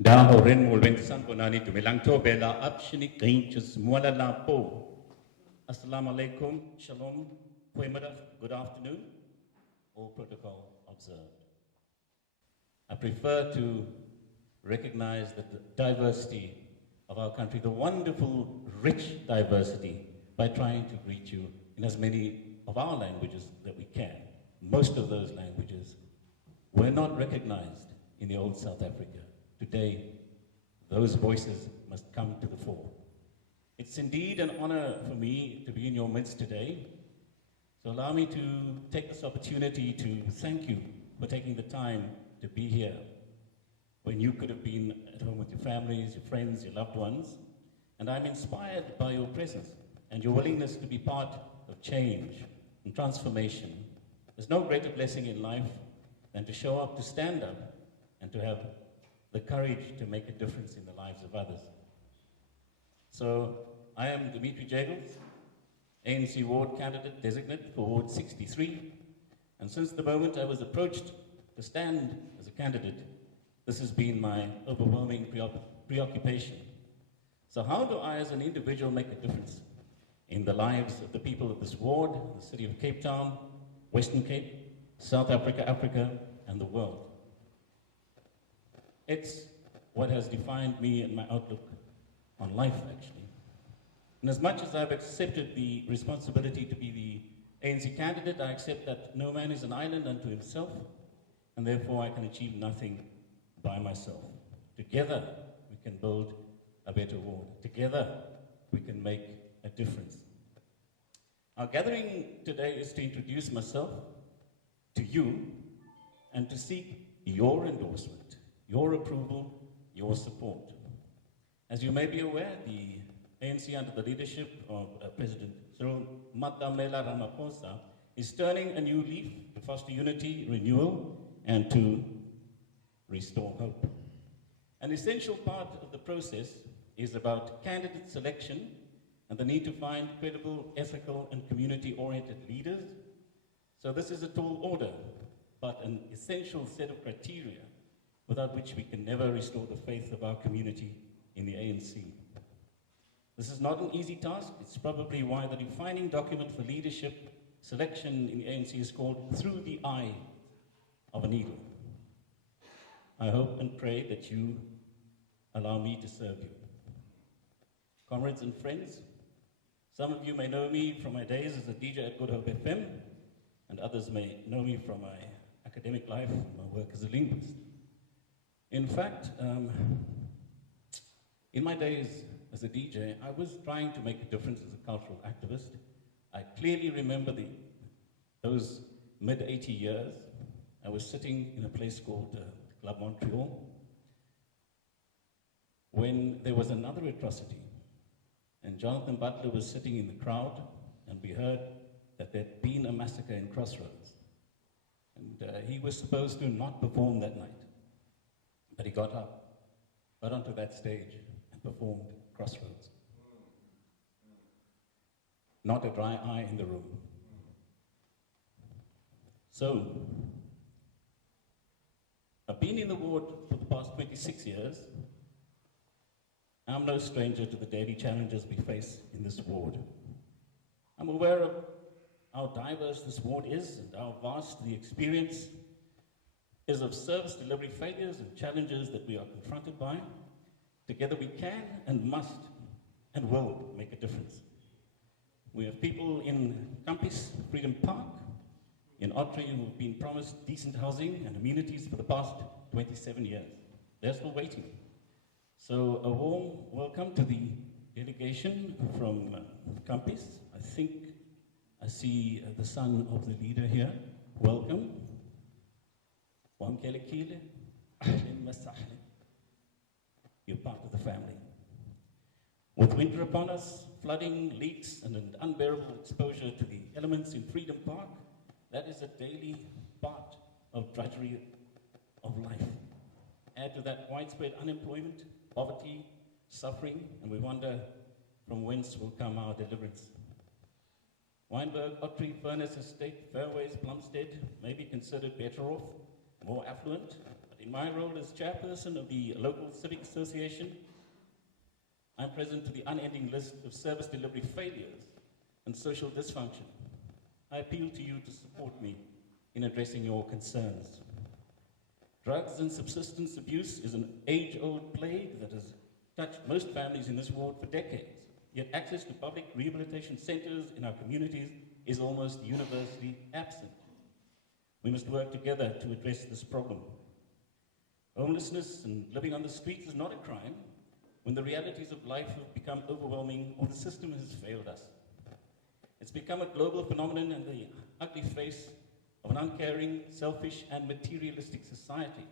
Daho rin mo lwentisan po nani tumilang to bela apshini kainchus muala la po. Assalamu alaikum, shalom, goeiemiddag, good afternoon, all protocol observed. I prefer to recognize the diversity of our country, the wonderful, rich diversity, by trying to greet you in as many of our languages that we can. Most of those languages were not recognized in the old South Africa. Today, those voices must come to the fore. It's indeed an honor for me to be in your midst today. So allow me to take this opportunity to thank you for taking the time to be here when you could have been at home with your families, your friends, your loved ones. And I'm inspired by your presence and your willingness to be part of change and transformation. There's no greater blessing in life than to show up, to stand up, and to have the courage to make a difference in the lives of others. So I am Dmitri Jegels, ANC ward candidate designate for Ward 63. And since the moment I was approached to stand as a candidate, this has been my overwhelming preoccupation. So how do I as an individual make a difference in the lives of the people of this ward, the city of Cape Town, Western Cape, South Africa, Africa, and the world? It's what has defined me and my outlook on life, actually. And as much as I've accepted the responsibility to be the ANC candidate, I accept that no man is an island unto himself, and therefore I can achieve nothing by myself. Together, we can build a better world. Together, we can make a difference. Our gathering today is to introduce myself to you and to seek your endorsement, your approval, your support. As you may be aware, the ANC under the leadership of President Cyril Matamela Ramaphosa is turning a new leaf to foster unity, renewal, and to restore hope. An essential part of the process is about candidate selection and the need to find credible, ethical, and community-oriented leaders. So this is a tall order, but an essential set of criteria without which we can never restore the faith of our community in the ANC. This is not an easy task. It's probably why the defining document for leadership selection in the ANC is called Through the Eye of a Needle. I hope and pray that you allow me to serve you. Comrades and friends, some of you may know me from my days as a DJ at Goodhope FM, and others may know me from my academic life and my work as a linguist. In fact, in my days as a DJ, I was trying to make a difference as a cultural activist. I clearly remember those mid-80 years. I was sitting in a place called Club Montreal when there was another atrocity. And Jonathan Butler was sitting in the crowd, and we heard that there'd been a massacre in Crossroads. And he was supposed to not perform that night. But he got up, got onto that stage, and performed Crossroads. Not a dry eye in the room. So, I've been in the ward for the past 26 years. I'm no stranger to the daily challenges we face in this ward. I'm aware of how diverse this ward is and how vast the experience is of service delivery failures and challenges that we are confronted by. Together we can and must and will make a difference. We have people in Campus Freedom Park, in Ottery, who have been promised decent housing and amenities for the past 27 years. They're still waiting. So a warm welcome to the delegation from Campus. I think I see the son of the leader here. Welcome. You're part of the family. With winter upon us, flooding, leaks, and an unbearable exposure to the elements in Freedom Park, that is a daily part of drudgery of life. Add to that widespread unemployment, poverty, suffering, and we wonder from whence will come our deliverance. Wynberg, Ottery, Furnace Estate, Fairways, Plumstead may be considered better off, more affluent, but in In my role as chairperson of the local civic association, I'm present to the unending list of service delivery failures and social dysfunction. I appeal to you to support me in addressing your concerns. Drugs and subsistence abuse is an age-old plague that has touched most families in this ward for decades, yet access to public rehabilitation centres in our communities is almost universally absent. We must work together to address this problem. Homelessness and living on the streets is not a crime when the realities of life have become overwhelming or the system has failed us. It's become a global phenomenon and the ugly face of an uncaring, selfish, and materialistic society.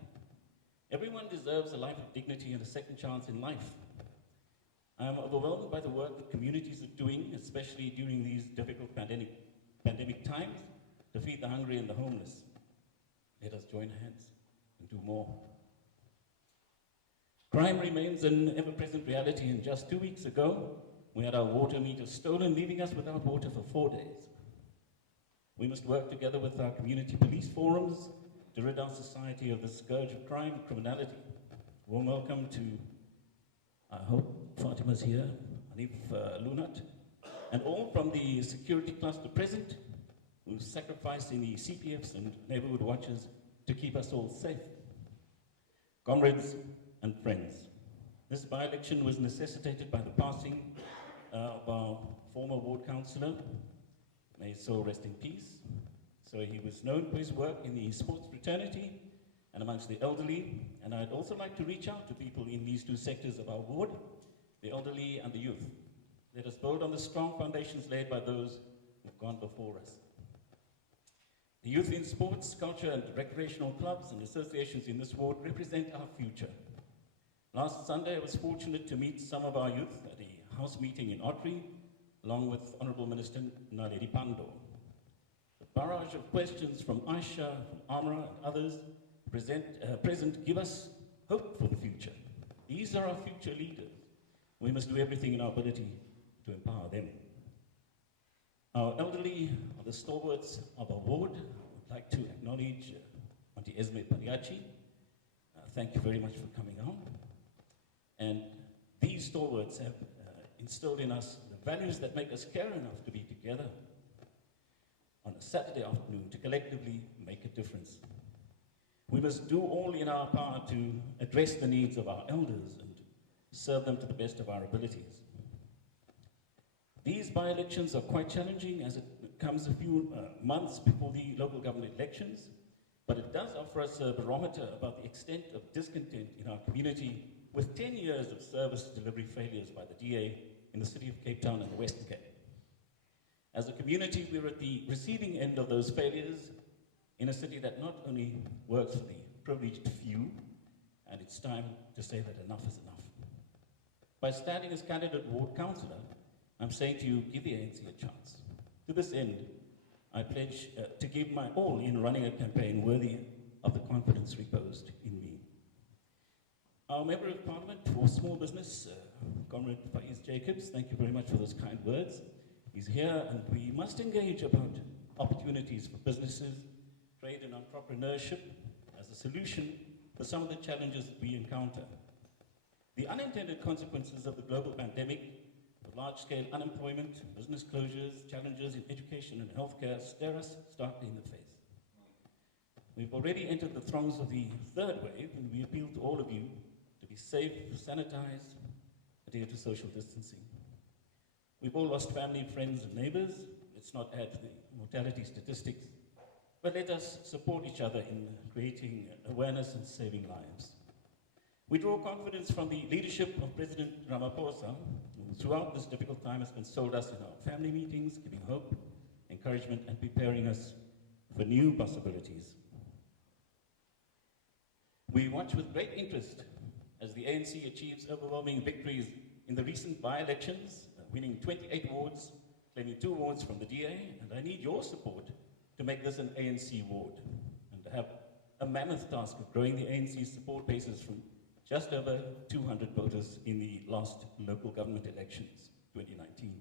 Everyone deserves a life of dignity and a second chance in life. I am overwhelmed by the work that communities are doing, especially during these difficult pandemic times, to feed the hungry and the homeless. Let us join hands and do more. Crime remains an ever-present reality, and just 2 weeks ago, we had our water meters stolen, leaving us without water for 4 days. We must work together with our community police forums to rid our society of the scourge of crime and criminality. Warm welcome to, I hope Fatima's here, Hanif Lunat, and all from the security cluster present who sacrificed in the CPFs and neighborhood watches to keep us all safe. Comrades and friends, this by-election was necessitated by the passing of our former ward councillor. May his soul rest in peace. So he was known for his work in the sports fraternity and amongst the elderly, and I'd also like to reach out to people in these two sectors of our ward, the elderly and the youth. Let us build on the strong foundations laid by those who've gone before us. The youth in sports, culture, and recreational clubs and associations in this ward represent our future. Last Sunday, I was fortunate to meet some of our youth at a house meeting in Ottery, along with Honourable Minister Naledi Pandor. The barrage of questions from Aisha, from Amra, and others present give us hope for the future. These are our future leaders. We must do everything in our ability to empower them. Our elderly are the stalwarts of our ward. I would like to acknowledge Auntie Esme Pariachi. Thank you very much for coming on. And these stalwarts have instilled in us the values that make us care enough to be together on a Saturday afternoon to collectively make a difference. We must do all in our power to address the needs of our elders and serve them to the best of our abilities. These by-elections are quite challenging as it comes a few months before the local government elections, but it does offer us a barometer about the extent of discontent in our community with 10 years of service delivery failures by the DA in the city of Cape Town and the Western Cape. As a community, we're at the receiving end of those failures in a city that not only works for the privileged few, and it's time to say that enough is enough. By standing as candidate ward councillor, I'm saying to you, give the ANC a chance. To this end, I pledge to give my all in running a campaign worthy of the confidence reposed in me. Our Member of Parliament for Small Business, Comrade Faiz Jacobs, thank you very much for those kind words. He's here, and we must engage about opportunities for businesses, trade and entrepreneurship as a solution for some of the challenges we encounter. The unintended consequences of the global pandemic, with large-scale unemployment, business closures, challenges in education and healthcare stare us starkly in the face. We've already entered the throngs of the third wave, and we appeal to all of you to be safe, sanitize, adhere to social distancing. We've all lost family, friends, and neighbors. Let's not add to the mortality statistics, but let us support each other in creating awareness and saving lives. We draw confidence from the leadership of President Ramaphosa, who throughout this difficult time has consoled us in our family meetings, giving hope, encouragement, and preparing us for new possibilities. We watch with great interest as the ANC achieves overwhelming victories in the recent by-elections, winning 28 wards, claiming 2 wards from the DA, and I need your support to make this an ANC ward and to have a mammoth task of growing the ANC's support bases from just over 200 voters in the last local government elections, 2019.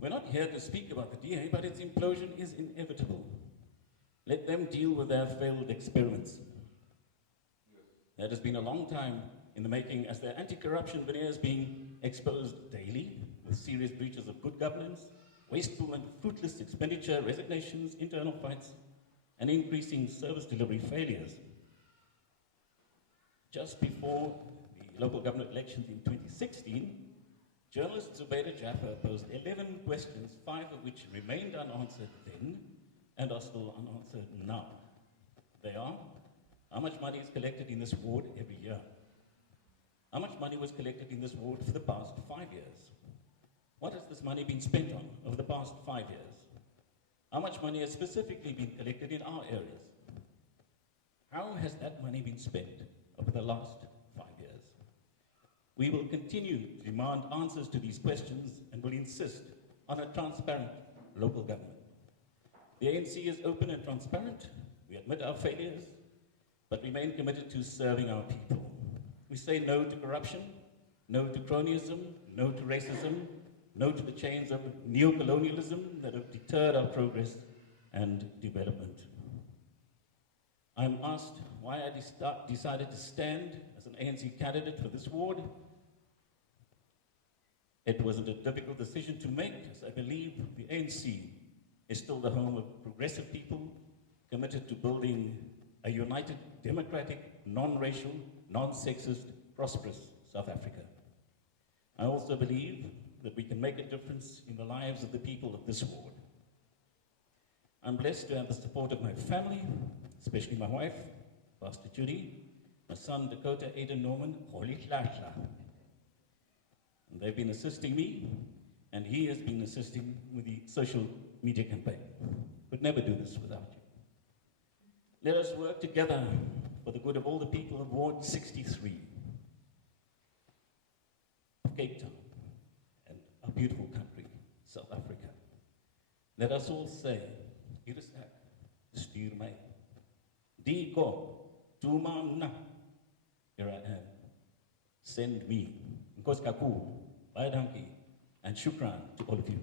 We're not here to speak about the DA, but its implosion is inevitable. Let them deal with their failed experiments. That has been a long time in the making, as their anti-corruption veneer is being exposed daily with serious breaches of good governance, wasteful and fruitless expenditure, resignations, internal fights, and increasing service delivery failures. Just before the local government elections in 2016, journalist Zubaida Jaffa posed 11 questions, 5 of which remained unanswered then and are still unanswered now. They are: how much money is collected in this ward every year? How much money was collected in this ward for the past 5 years? What has this money been spent on over the past 5 years? How much money has specifically been collected in our areas? How has that money been spent over the last 5 years? We will continue to demand answers to these questions and will insist on a transparent local government. The ANC is open and transparent. We admit our failures, but remain committed to serving our people. We say no to corruption, no to cronyism, no to racism, no to the chains of neocolonialism that have deterred our progress and development. I'm asked why I decided to stand as an ANC candidate for this ward. It wasn't a difficult decision to make, as I believe the ANC is still the home of progressive people committed to building a united, democratic, non-racial, non-sexist, prosperous South Africa. I also believe that we can make a difference in the lives of the people of this ward. I'm blessed to have the support of my family, especially my wife, Pastor Judy, my son Dakota Aiden Norman, and they've been assisting me, and he has been assisting with the social media campaign. Could never do this without you. Let us work together for the good of all the people of Ward 63 of Cape Town and our beautiful country, South Africa. Let us all say, hier is ek, stuur my. Die go, tumamna, here I am. Send me. Nkos kaku, baie dankie, and shukran to all of you.